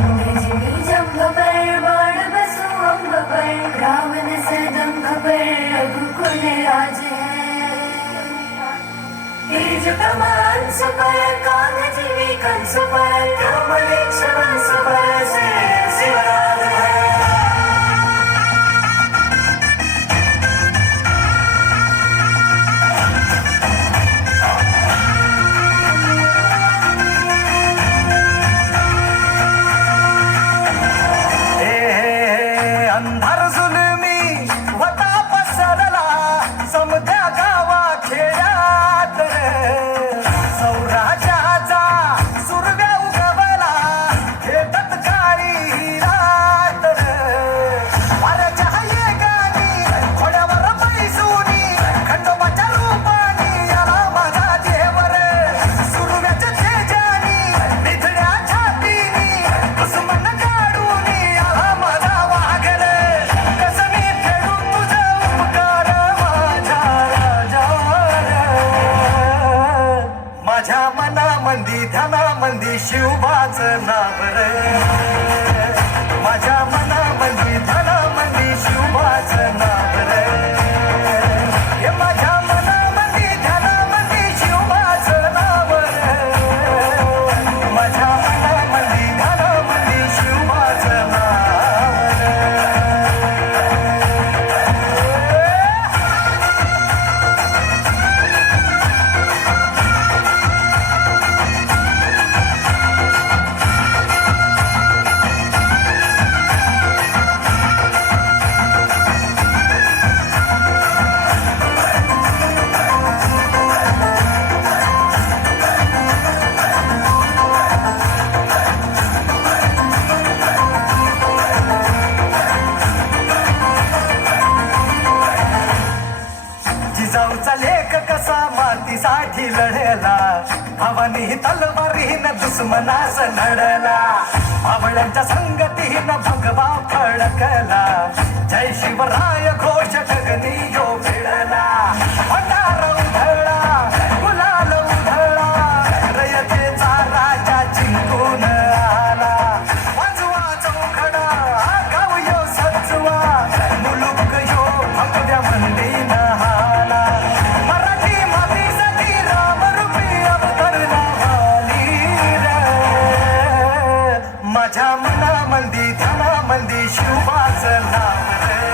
रजनी जंभ पर बाण बसु अंब पर रावण सदंभ पर रघुकुल राज है। तेज कमान सुपर कान जीवी कंस पर त्रोमलेक्ष वंश पर से शिवराज है। अंधार जुलमी होता पसरला समध्या गावा खेळात सौराजाचा सुरव्या उगवला खेळत काळी रात वाऱ्याच्या येगानी घोड्यावर बैसूनी खंडोबाच्या रूपानी आला माझा देवर सुरव्याच्या तेजानी निधड्या छातीनी दुश्मन काढूनी आला माझा वाघर कसं मी फेडू तुझं उपकार माझ्या मनामंदी ध्यानामंदी शिवबाचं नाव रे माझ्या मनामंदी ध्यानामंदी शिवबाचं नाव रे हे माझ्या मनामंदी ध्यानामंदी शिवबाचं नाव रे माझ्या मनामंदी ध्यानामंदी शिवबाचं नाव रे जिजाऊचा लेख कसा मातीसाठी लढला भावानी तलवारीनं दुश्मनास लढला भावड्यांच्या संगतीनं भगवा फडकला जय शिवराय घोष गगनी यो भिडला भंडार उधळला गुलाल उधळला रयतेचा राजा जिंकून आला वाजवा चौखडा गाव यो सजवा मुलुक यो भगव्या मंदीनं हाला मराठी मातीसाठी रामरूपी अवतरला वाली रे माझ्या मनामंदी ध्यानामंदी शिवबाचं नाव रे